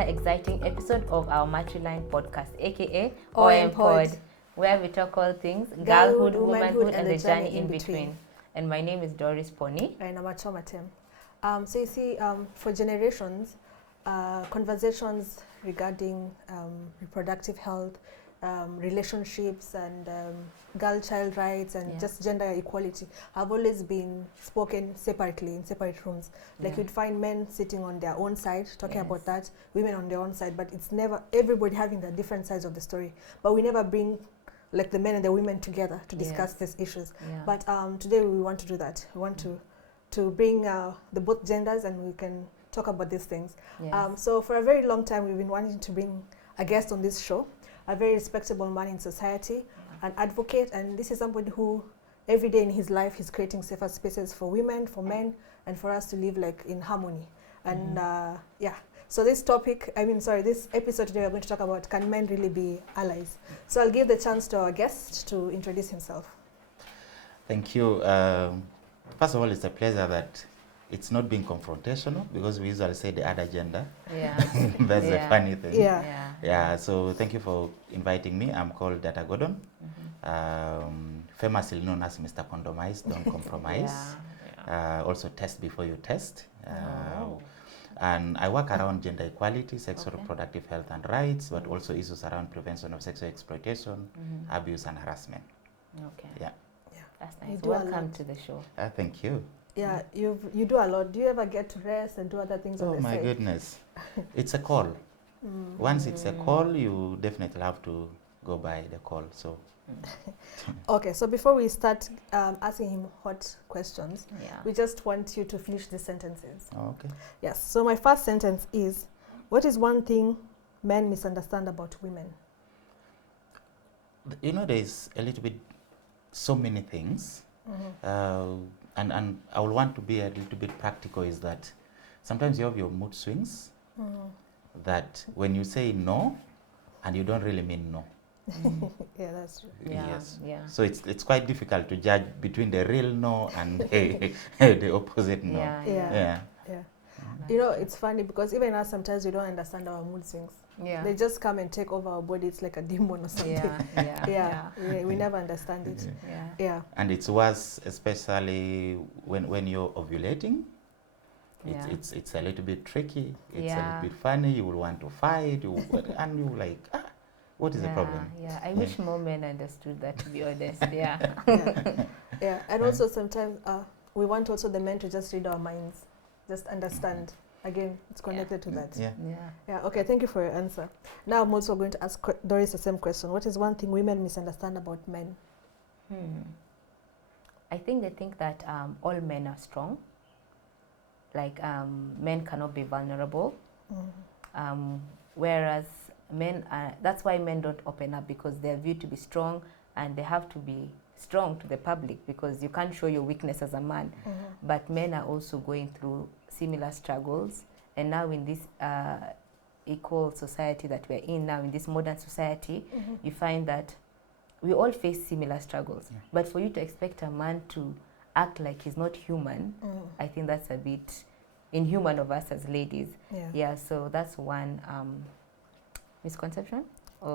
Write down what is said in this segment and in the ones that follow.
another exciting episode of our Matriline podcast, aka OM Pod, where we talk all things girlhood, womanhood, and the journey in between. And my name is Doris Pony. And I'm Achoma Tim. So you see, for generations, conversations regarding reproductive health, relationships, and girl-child rights, and just gender equality have always been spoken separately in separate rooms. Like you'd find men sitting on their own side talking about that, women on their own side, but it's never everybody having the different sides of the story. But we never bring like the men and the women together to discuss these issues. But today we want to do that. We want to bring the both genders, and we can talk about these things. So for a very long time, we've been wanting to bring a guest on this show, a very respectable man in society, an advocate, and this is somebody who every day in his life he's creating safer spaces for women, for men, and for us to live like in harmony. And so this episode today we're going to talk about, can men really be allies? So I'll give the chance to our guest to introduce himself. Thank you. First of all, it's a pleasure that it's not being confrontational, because we usually say the other gender. That's a funny thing. So thank you for inviting me. I'm called Data Gordon, famously known as Mr. Condomize, don't compromise. Also test before you test. And I work around gender equality, sexual reproductive health and rights, but also issues around prevention of sexual exploitation, abuse and harassment. That's nice. Welcome to the show. Thank you. Yeah, you do a lot. Do you ever get to rest and do other things on the side? Oh my goodness. It's a call. Once it's a call, you definitely have to go by the call. So. Okay, so before we start asking him hot questions, we just want you to finish the sentences. Okay. Yes, so my first sentence is, what is one thing men misunderstand about women? You know, there's a little bit, so many things. And I will want to be a little bit practical, is that sometimes you have your mood swings that when you say no, and you don't really mean no. Yeah, that's true. So it's quite difficult to judge between the real no and the opposite no. You know, it's funny because even us, sometimes we don't understand our mood swings. They just come and take over our body. It's like a demon or something. We never understand it. And it's worse, especially when you're ovulating. It's a little bit tricky. It's a little bit funny. You will want to fight, and you like, what is the problem? I wish more men understood that, to be honest. And also sometimes we want also the men to just read our minds, just understand. Again, it's connected to that. Okay, thank you for your answer. Now I'm also going to ask Doris the same question. What is one thing women misunderstand about men? I think they think that all men are strong. Like men cannot be vulnerable. Whereas men that's why men don't open up, because they're viewed to be strong, and they have to be strong to the public, because you can't show your weakness as a man. But men are also going through similar struggles, and now in this equal society that we're in now, in this modern society, you find that we all face similar struggles. But for you to expect a man to act like he's not human, I think that's a bit inhuman of us as ladies. So that's one misconception.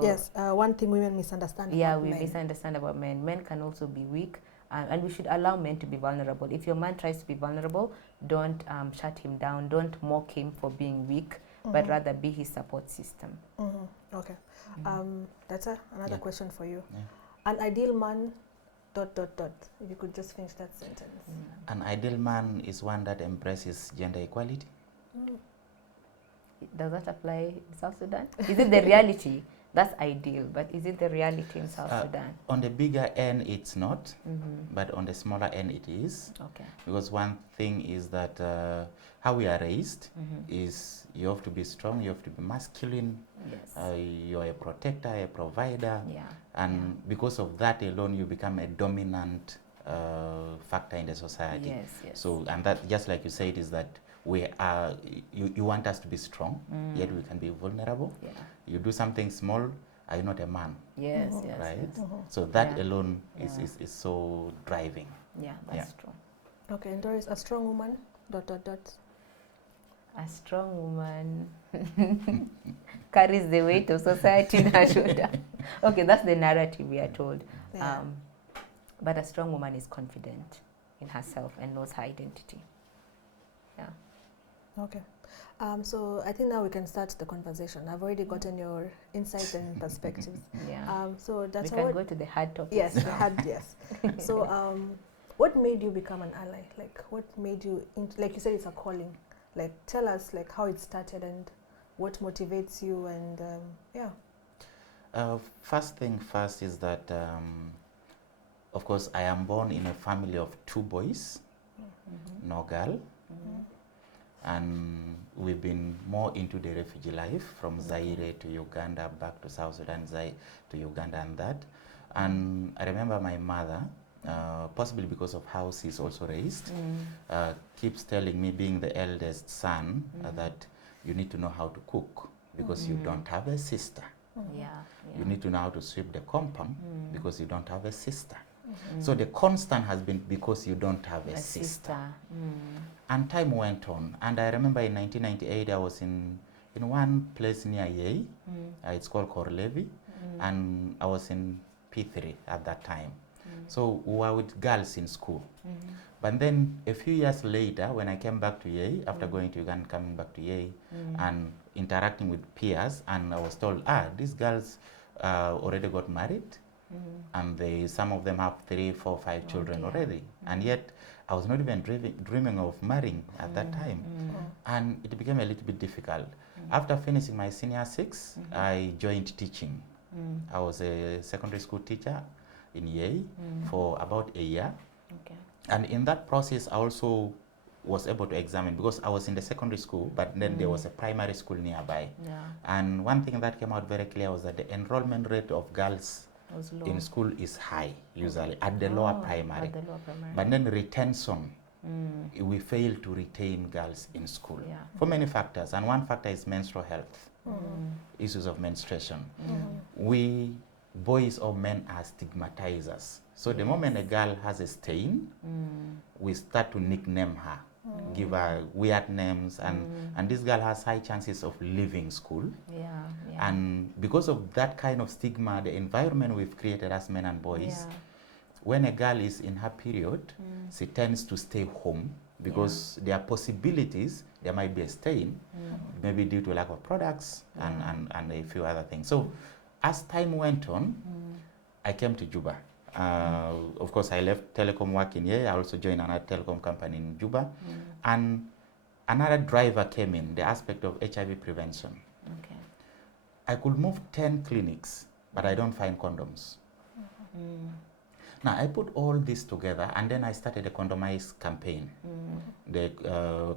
Yes, one thing women misunderstand about men. Misunderstand about men. Men can also be weak, and we should allow men to be vulnerable. If your man tries to be vulnerable, don't shut him down. Don't mock him for being weak, but rather be his support system. Okay. That's another question for you. An ideal man, ... If you could just finish that sentence. An ideal man is one that embraces gender equality. Does that apply in South Sudan? Is it the reality? That's ideal, but is it the reality in South Sudan? On the bigger end, it's not, but on the smaller end, it is. Because one thing is that how we are raised is you have to be strong, you have to be masculine, you're a protector, a provider, and because of that alone, you become a dominant factor in the society. So, and that, just like you said, is that we are, you want us to be strong, yet we can be vulnerable. You do something small, are you not a man? Right? So that alone is so driving. That's true. Okay, and Doris, a strong woman, ... A strong woman carries the weight of society in her shoulder. Okay, that's the narrative we are told. Yeah. But a strong woman is confident in herself and knows her identity. Yeah. Okay. So I think now we can start the conversation. I've already gotten your insights and perspectives. Yeah. So that's we can go to the hard topics. Yes, the hard. Yes. So what made you become an ally? Like, what made you? Like you said, it's a calling. Like, tell us like how it started and what motivates you and yeah. First thing first is that, of course, I am born in a family of 2 boys, no girl. And we've been more into the refugee life from Zaire to Uganda, back to South Sudan, Zaire to Uganda and that. And I remember my mother, possibly because of how she's also raised, keeps telling me, being the eldest son, that you need to know how to cook because you don't have a sister. Yeah. You need to know how to sweep the compound because you don't have a sister. So the constant has been because you don't have a sister. And time went on. And I remember in 1998, I was in one place near Yei. It's called Korlevi. And I was in P3 at that time. So we were with girls in school. But then a few years later, when I came back to Yei, after going to Uganda, coming back to Yei, and interacting with peers, and I was told, these girls already got married. And some of them have 3, 4, 5 children already. And yet, I was not even dreaming of marrying at that time. And it became a little bit difficult. After finishing my senior 6, I joined teaching. I was a secondary school teacher in Yei for about a year. Okay. And in that process, I also was able to examine, because I was in the secondary school, but then there was a primary school nearby. Yeah. And one thing that came out very clear was that the enrollment rate of girls in school is high, usually, at the lower primary. At the lower primary. But then retention, we fail to retain girls in school for many factors. And one factor is menstrual health, issues of menstruation. We, boys or men, are stigmatizers. So the moment a girl has a stain, we start to nickname her, give her weird names, and this girl has high chances of leaving school. And because of that kind of stigma, the environment we've created as men and boys, when a girl is in her period, she tends to stay home because there are possibilities, there might be a stain, maybe due to lack of products and a few other things. So as time went on, I came to Juba. Of course, I left telecom work in here. I also joined another telecom company in Juba. And another driver came in, the aspect of HIV prevention. Okay. I could move 10 clinics, but I don't find condoms. Now, I put all this together, and then I started a Condomize campaign, the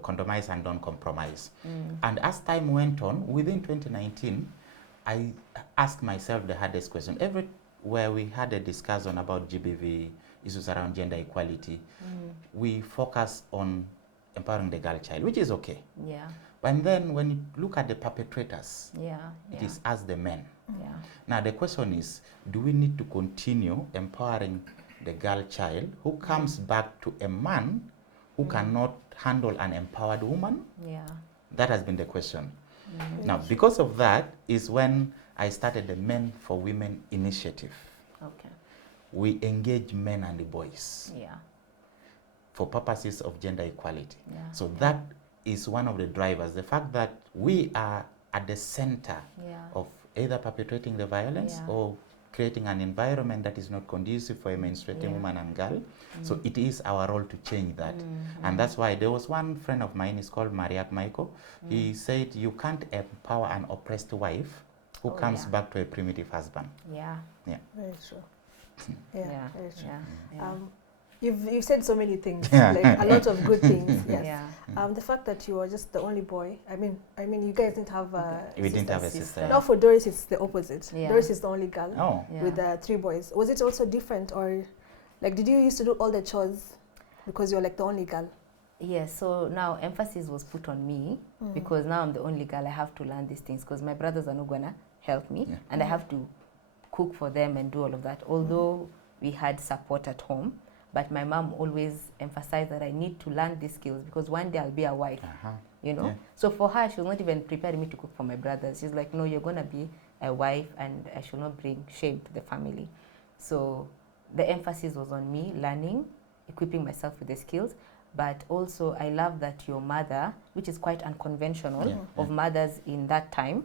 Condomize and Don't Compromise. And as time went on, within 2019, I asked myself the hardest question. Everywhere we had a discussion about GBV, issues around gender equality, we focus on empowering the girl child, which is okay. Yeah. But then when you look at the perpetrators, it is us, the men. Now the question is, do we need to continue empowering the girl child who comes back to a man who cannot handle an empowered woman? That has been the question. Now, because of that is when I started the Men4Women initiative. Okay. We engage men and the boys Yeah. for purposes of gender equality. Yeah. So that is one of the drivers, the fact that we are at the center of either perpetrating the violence or creating an environment that is not conducive for a menstruating woman and girl. So it is our role to change that. And that's why there was one friend of mine, he's called Mariak Michael. He said, you can't empower an oppressed wife who comes back to a primitive husband. Very true. Very true. Yeah. You've said so many things, like a lot of good things. Yes. The fact that you were just the only boy. I mean, you guys didn't have we didn't have a sister. Now for Doris, it's the opposite. Yeah. Doris is the only girl with 3 boys. Was it also different, or like did you used to do all the chores because you're like the only girl? Yes. So now emphasis was put on me because now I'm the only girl. I have to learn these things because my brothers are not gonna help me, and I have to cook for them and do all of that. Although we had support at home. But my mom always emphasized that I need to learn these skills because one day I'll be a wife. you know. Yeah. So for her, she was not even preparing me to cook for my brothers. She's like, no, you're going to be a wife and I should not bring shame to the family. So the emphasis was on me learning, equipping myself with the skills. But also I love that your mother, which is quite unconventional of mothers in that time,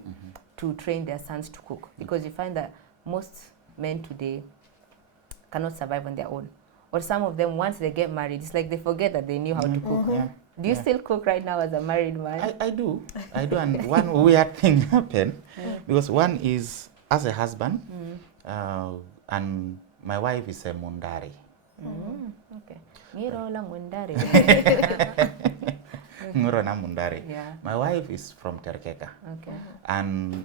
to train their sons to cook. Because you find that most men today cannot survive on their own. Or some of them, once they get married, it's like they forget that they knew how to cook. Do you still cook right now as a married man? I do. And one weird thing happened, because one is, as a husband, and my wife is a Mundari. Okay. Mirola Mundari. Ngorona Mundari. Yeah. My wife is from Terkeka. Okay. And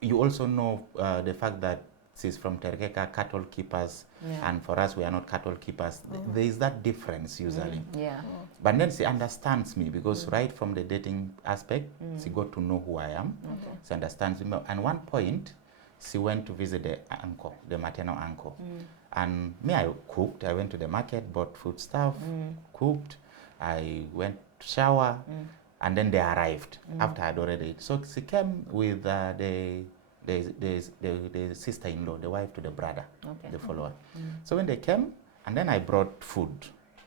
you also know the fact that she's from Terkeka, cattle keepers, and for us, we are not cattle keepers. There is that difference usually. Yeah. But then she understands me, because right from the dating aspect, she got to know who I am. She understands me. And one point, she went to visit the uncle, the maternal uncle. And me, I cooked. I went to the market, bought food stuff, cooked. I went to shower, and then they arrived after I had already eaten. So she came with the sister-in-law, the wife to the brother, the follower. So when they came, and then I brought food.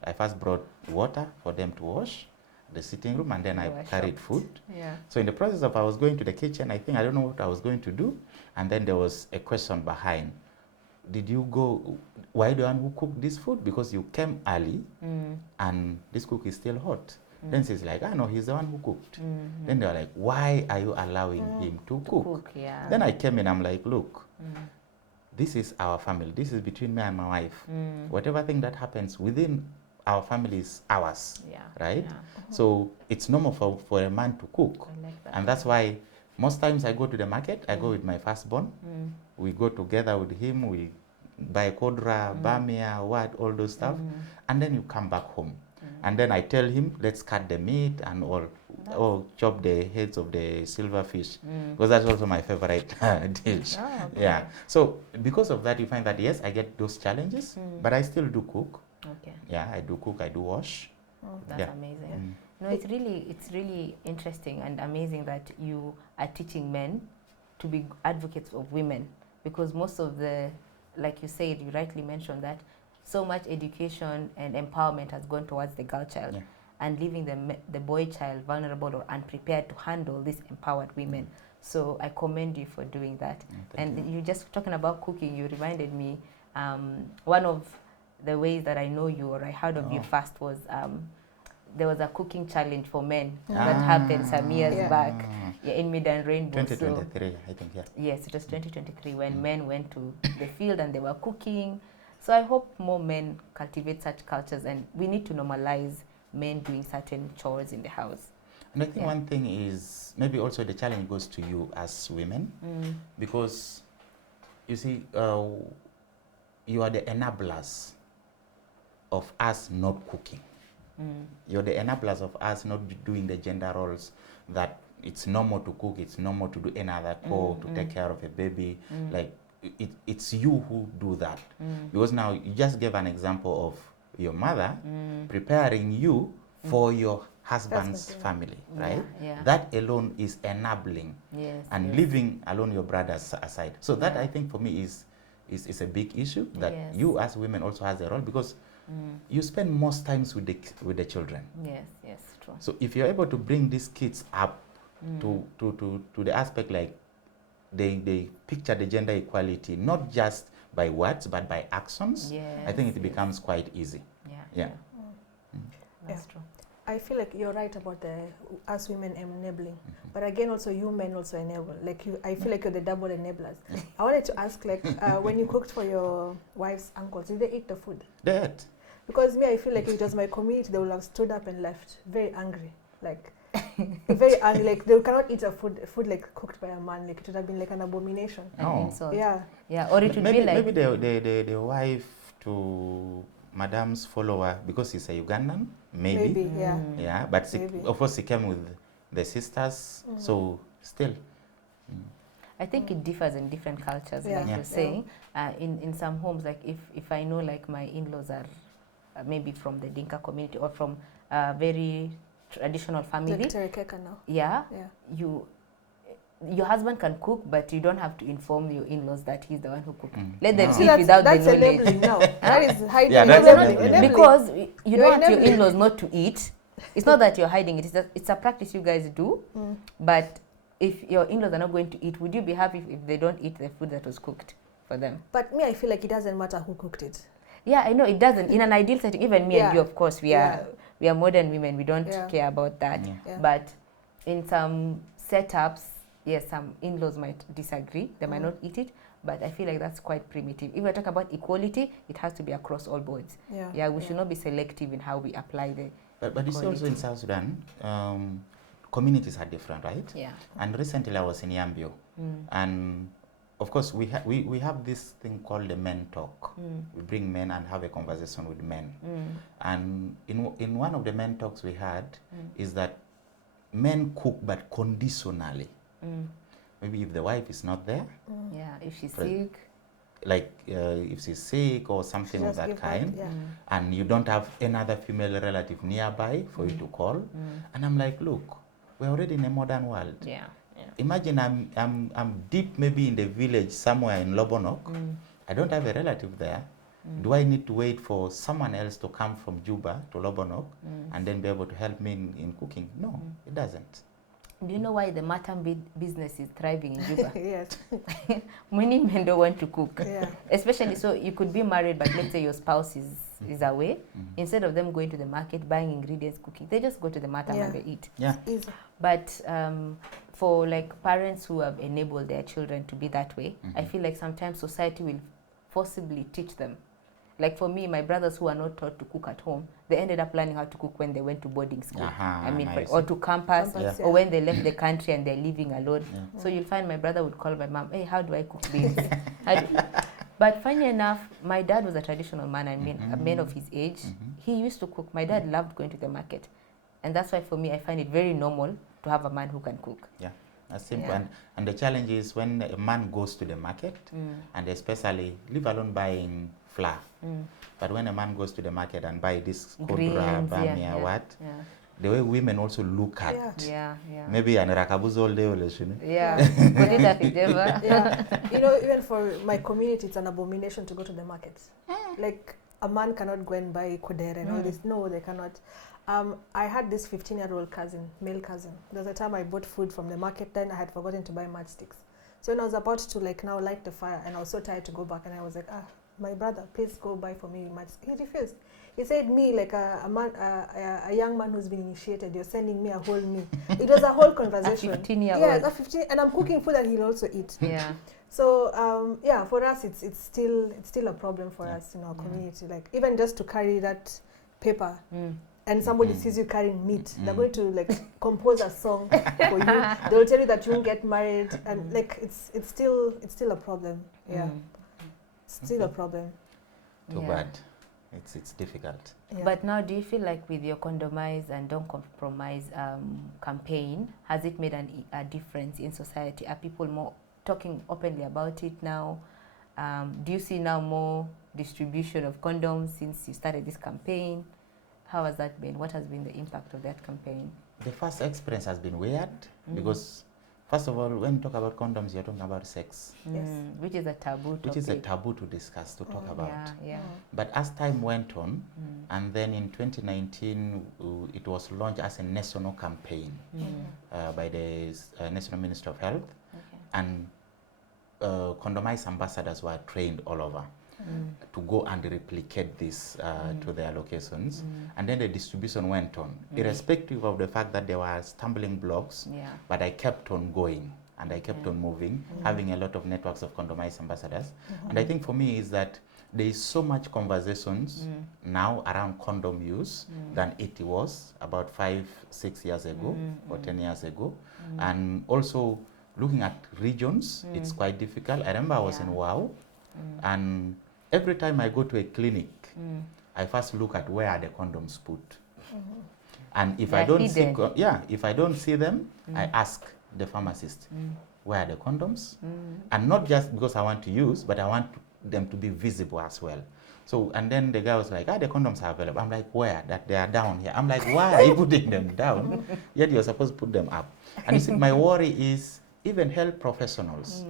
I first brought water for them to wash the sitting room, and then I carried food. Yeah. So in the process of I was going to the kitchen, I don't know what I was going to do, and then there was a question behind. Did you go, why the one who cooked this food? Because you came early, and this cook is still hot. Then she's like, no, he's the one who cooked. Then they were like, why are you allowing him to cook? Then I came in, I'm like, look, this is our family. This is between me and my wife. Whatever thing that happens within our family is ours, right? So it's normal for a man to cook. I like that. And that's why most times I go to the market, I go with my firstborn. We go together with him, we buy kodra, bamia, all those stuff. And then you come back home. And then I tell him, let's cut the meat and all, or chop the heads of the silverfish, because that's also my favorite dish. Yeah. So because of that, you find that, yes, I get those challenges, but I still do cook. Okay. Yeah, I do cook, I do wash. That's amazing. No, it's really interesting and amazing that you are teaching men to be advocates of women, because most of the, like you said, you rightly mentioned that so much education and empowerment has gone towards the girl child, and leaving the boy child vulnerable or unprepared to handle these empowered women. So I commend you for doing that. And you just talking about cooking, you reminded me, one of the ways that I know you, or I heard of you first, was there was a cooking challenge for men that happened some years back in Mid and Rainbow. 2023, I think, Yes, it was 2023 when men went to the field and they were cooking. So I hope more men cultivate such cultures, and we need to normalize men doing certain chores in the house. And I think one thing is, maybe also the challenge goes to you as women, because you see, you are the enablers of us not cooking. You're the enablers of us not doing the gender roles, that it's normal to cook, it's normal to do any other chore, to take care of a baby. Like, it's you who do that. Because now you just gave an example of your mother preparing you for your husband's family, right? That alone is enabling, and leaving alone your brothers aside. So that, I think, for me is a big issue, that you as women also has a role, because you spend most times with the children. Yes, true. So if you're able to bring these kids up to the aspect, like they picture the gender equality, not just by words but by actions, I think it becomes quite easy. That's true. I feel like you're right about us women enabling, but again, also you men also enable. Like I feel like you're the double enablers. I wanted to ask, like, when you cooked for your wife's uncles, did they eat the food? They ate. Because me, I feel like if it was my community, they would have stood up and left, very angry, like very angry. Like they cannot eat a food like cooked by a man. Like it would have been like an abomination. Or it would be like maybe the wife to Madam's follower, because he's a Ugandan, maybe. But of course he came with the sisters, so still. I think it differs in different cultures, like you're saying. In some homes, like if I know, like my in-laws are maybe from the Dinka community or from very traditional family. Like Terekeka now. Yeah. Your husband can cook, but you don't have to inform your in-laws that he's the one who cooked. Let them eat without the knowledge. Now. That is hiding. Yeah, that's enabling. Because you don't want your in-laws not to eat. It's not that you're hiding it. It's a practice you guys do. But if your in-laws are not going to eat, would you be happy if they don't eat the food that was cooked for them? But me, I feel like it doesn't matter who cooked it. Yeah, I know it doesn't. In an ideal setting, even me and you, of course, we are modern women. We don't care about that. But in some setups, yes, some in-laws might disagree. They might not eat it. But I feel like that's quite primitive. If we talk about equality, it has to be across all boards. We should not be selective in how we apply the But it's also in South Sudan, communities are different, right? Yeah. And recently I was in Yambio, and of course we have this thing called the men talk. We bring men and have a conversation with men. And in one of the men talks we had is that men cook but conditionally. Maybe if the wife is not there. If she's sick. Like if she's sick or something of that kind, and you don't have another female relative nearby for you to call. And I'm like, look, we're already in a modern world. Imagine I'm deep maybe in the village somewhere in Lobonok. I don't have a relative there. Do I need to wait for someone else to come from Juba to Lobonok and then be able to help me in cooking? No, it doesn't. Do you know why the matam business is thriving in Juba? Yes. Many men don't want to cook. Especially, so you could be married, but let's say your spouse is away. Instead of them going to the market, buying ingredients, cooking, they just go to the matam and they eat. Easy. But for like parents who have enabled their children to be that way, I feel like sometimes society will forcibly teach them. Like for me, my brothers who are not taught to cook at home, they ended up learning how to cook when they went to boarding school. Nice. Or to campus, or when they left the country and they're living alone. So you'll find my brother would call my mom, hey, how do I cook beans? But funny enough, my dad was a traditional man, I mean, a man of his age. He used to cook. My dad loved going to the market. And that's why for me, I find it very normal to have a man who can cook. That's simple. And the challenge is when a man goes to the market, and especially, leave alone buying flour. But when a man goes to the market and buy this kodra, bamia, the way women also look at maybe an rakabuz all day or You know, even for my community, it's an abomination to go to the markets. Like a man cannot go and buy kodere and all this. No, they cannot. I had this 15-year-old cousin, male cousin. There was a time I bought food from the market, then I had forgotten to buy matchsticks. So when I was about to now light the fire, and I was so tired to go back, and I was like, my brother, please go buy for me matchsticks. He refused. He said, me, like a young man who's been initiated, you're sending me a whole meal. It was a whole conversation. A 15-year-old. A 15, and I'm cooking food that he'll also eat. So for us, it's still a problem for us in our community. Like even just to carry that paper, and somebody sees you carrying meat, they're going to like compose a song for you. They'll tell you that you won't get married, and like it's still a problem. Still a problem. Too bad. It's difficult. But now, do you feel like with your Condomize and Don't Compromise campaign, has it made a difference in society? Are people more talking openly about it now? Do you see now more distribution of condoms since you started this campaign? How has that been? What has been the impact of that campaign? The first experience has been weird because, first of all, when you talk about condoms, you're talking about sex. Which is a taboo topic. Which is a taboo to discuss, to talk about. But as time went on, and then in 2019, it was launched as a national campaign by the National Ministry of Health. And Condomize ambassadors were trained all over to go and replicate this to their locations. And then the distribution went on, irrespective of the fact that there were stumbling blocks, but I kept on going and I kept on moving, having a lot of networks of Condomize ambassadors. And I think for me is that there is so much conversations now around condom use than it was about 5-6 years ago or 10 years ago. And also looking at regions, it's quite difficult. I remember I was in Wow, and every time I go to a clinic, I first look at where are the condoms put. And if I don't see, if I don't see them, I ask the pharmacist, where are the condoms? And not just because I want to use, but I want them to be visible as well. So, and then the guy was like, the condoms are available. I'm like, where? That they are down here. I'm like, why are you putting them down? Yet you're supposed to put them up. And you see, my worry is even health professionals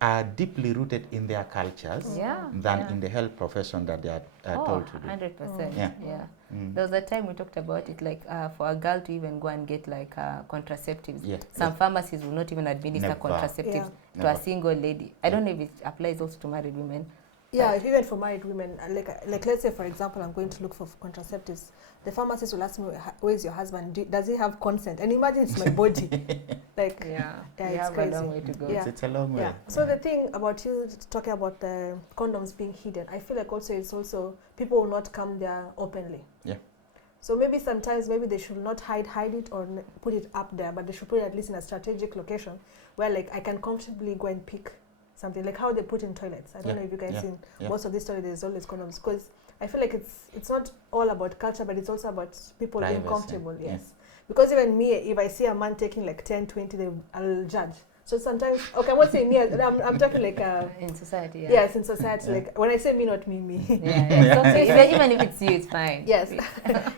are deeply rooted in their cultures than in the health profession that they are told to do. 100%. Yeah. There was a time we talked about it, like for a girl to even go and get like contraceptives. Some pharmacies will not even administer contraceptives to a single lady. I don't know if it applies also to married women. Yeah, even for married women, like let's say for example, I'm going to look for contraceptives. The pharmacist will ask me, "Where's your husband? Does he have consent?" And imagine it's my body. Like, it's crazy. A long way to go. It's a long way. Yeah. So the thing about you talking about the condoms being hidden, I feel like it's also people will not come there openly. Yeah. So maybe sometimes they should not hide it or put it up there, but they should put it at least in a strategic location where like I can comfortably go and pick something, like how they put in toilets. I don't know if you guys seen most of these toilets, there's always condoms, because I feel like it's not all about culture, but it's also about people being comfortable. Yes. Because even me, if I see a man taking like 10, 20, I'll judge. So sometimes, okay, I'm not saying me, I'm talking like in society. Yes, in society. Like when I say me, not me. Even if it's you, it's fine. Yes.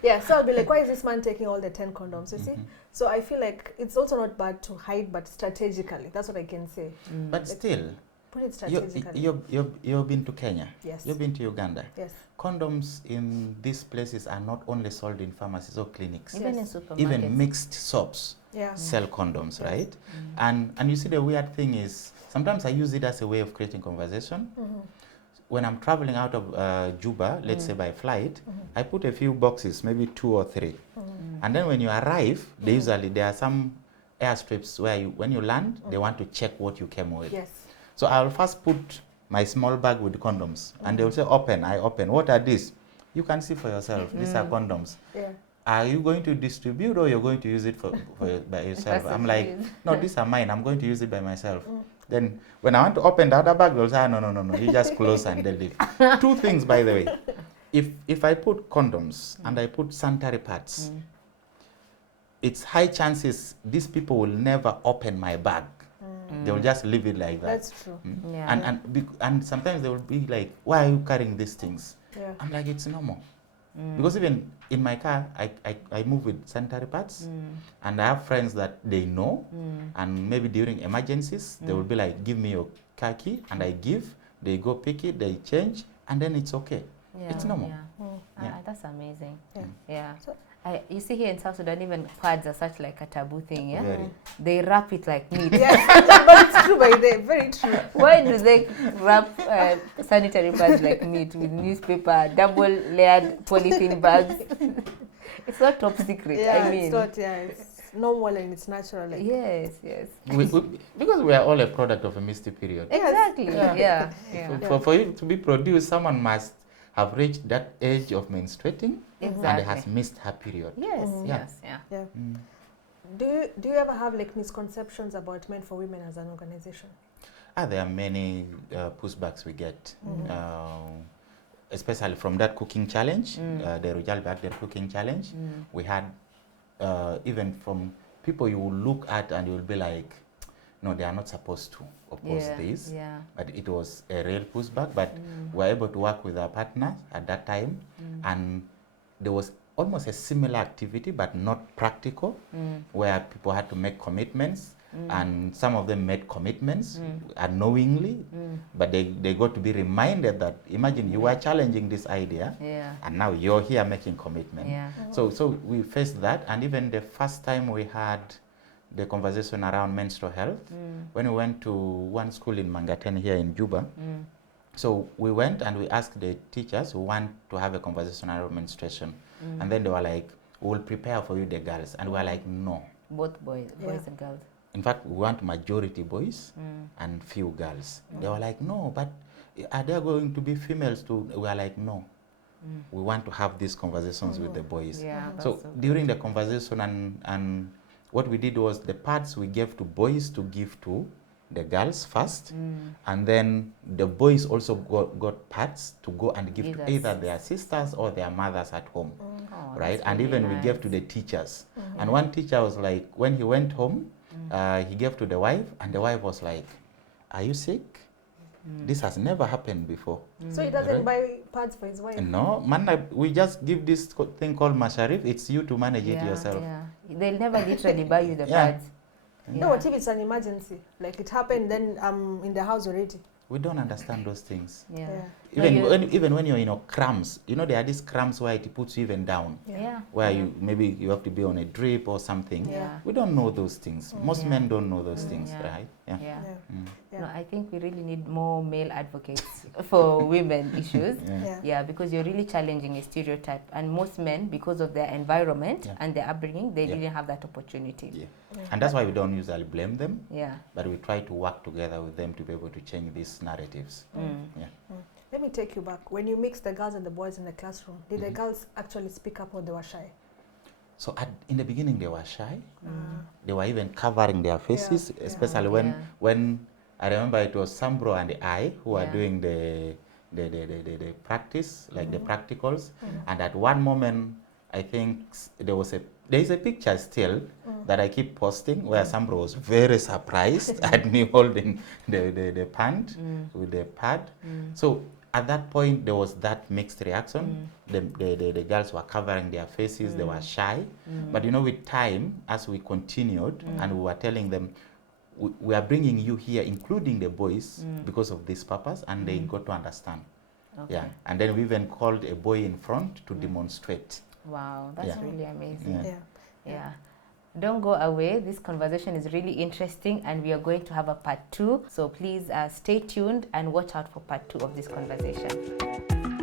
Yeah. So I'll be like, why is this man taking all the 10 condoms? You see? So I feel like it's also not bad to hide, but strategically. That's what I can say. But like, still, put it strategically. You've been to Kenya. Yes. You've been to Uganda. Yes. Condoms in these places are not only sold in pharmacies or clinics. Even in supermarkets. Even mixed soaps sell condoms, right? And you see, the weird thing is, sometimes I use it as a way of creating conversation. When I'm traveling out of Juba, let's say by flight, I put a few boxes, maybe 2 or 3. And then when you arrive, there are some airstrips where when you land, they want to check what you came with. Yes. So I'll first put my small bag with condoms, and they'll say, open. I open. What are these? You can see for yourself. These are condoms. Yeah. Are you going to distribute, or you're going to use it by yourself? I'm like, no, these are mine. I'm going to use it by myself. Then when I want to open the other bag, they'll say, no. You just close and they'll leave. 2 things, by the way. If I put condoms and I put sanitary pads, it's high chances these people will never open my bag. They will just leave it like that. That's true. Yeah. And sometimes they will be like, why are you carrying these things? Yeah. I'm like, it's normal. Because even in my car, I move with sanitary pads, and I have friends that they know, and maybe during emergencies, they will be like, give me your car key, and I give, they go pick it, they change, and then it's okay. Yeah. It's normal. That's amazing. Yeah. So, you see here in South Sudan, even pads are such like a taboo thing, They wrap it like meat. Yes, but it's true by them, very true. Why do they wrap sanitary pads like meat with newspaper, double-layered polythene bags? It's not top secret, I mean. It's not, it's normal and it's natural. Like. Yes. Because we are all a product of a misty period. Exactly, For you to be produced, someone must have reached that age of menstruating and has missed her period. Yes. Do you ever have like misconceptions about Men4Women as an organization? There are many pushbacks we get, especially from that cooking challenge, the Rujal Baghdad cooking challenge. We had even from people you will look at and you will be like, no, they are not supposed to oppose this. But it was a real pushback. But we were able to work with our partners at that time, and there was almost a similar activity, but not practical, where people had to make commitments, and some of them made commitments unknowingly, but they got to be reminded that, imagine you were challenging this idea, and now you're here making commitment. So we faced that, and even the first time we had the conversation around menstrual health, when we went to one school in Mangaten here in Juba. So we went and we asked the teachers who want to have a conversation around menstruation. And then they were like, we'll prepare for you the girls. And we were like, no. Both boys and girls. In fact, we want majority boys and few girls. They were like, no, but are there going to be females too? We were like, no. We want to have these conversations with the boys. So during the conversation and what we did was the pads we gave to boys to give to the girls first, and then the boys also got pads to go and give to either their sisters or their mothers at home, right? And even we gave to the teachers. And one teacher was like, when he went home, he gave to the wife, and the wife was like, are you sick? This has never happened before. So he doesn't buy pads for his wife? No, man, we just give this thing called masharif. It's you to manage it yourself. Yeah, they'll never literally buy you the pads. No, what if it's an emergency? Like it happened, then I'm in the house already. We don't understand those things. Even when you're in cramps, there are these cramps where it puts you even down. Where you maybe you have to be on a drip or something. We don't know those things. Most men don't know those things, right? No, I think we really need more male advocates for women issues. Because you're really challenging a stereotype, and most men, because of their environment and their upbringing, they didn't have that opportunity. And that's why we don't usually blame them. But we try to work together with them to be able to change these narratives. Let me take you back. When you mixed the girls and the boys in the classroom, did the girls actually speak up or they were shy? So in the beginning they were shy. They were even covering their faces, especially when I remember it was Sambro and I who were doing the practice, like the practicals. And at one moment, I think there is a picture still that I keep posting where Sambro was very surprised at me holding the pant with the pad. So at that point, there was that mixed reaction. The girls were covering their faces, they were shy. But with time, as we continued and we were telling them, we are bringing you here, including the boys, because of this purpose, and they got to understand. And then we even called a boy in front to demonstrate. Wow, that's really amazing. Don't go away. This conversation is really interesting, and we are going to have a part 2. So please stay tuned and watch out for part 2 of this conversation.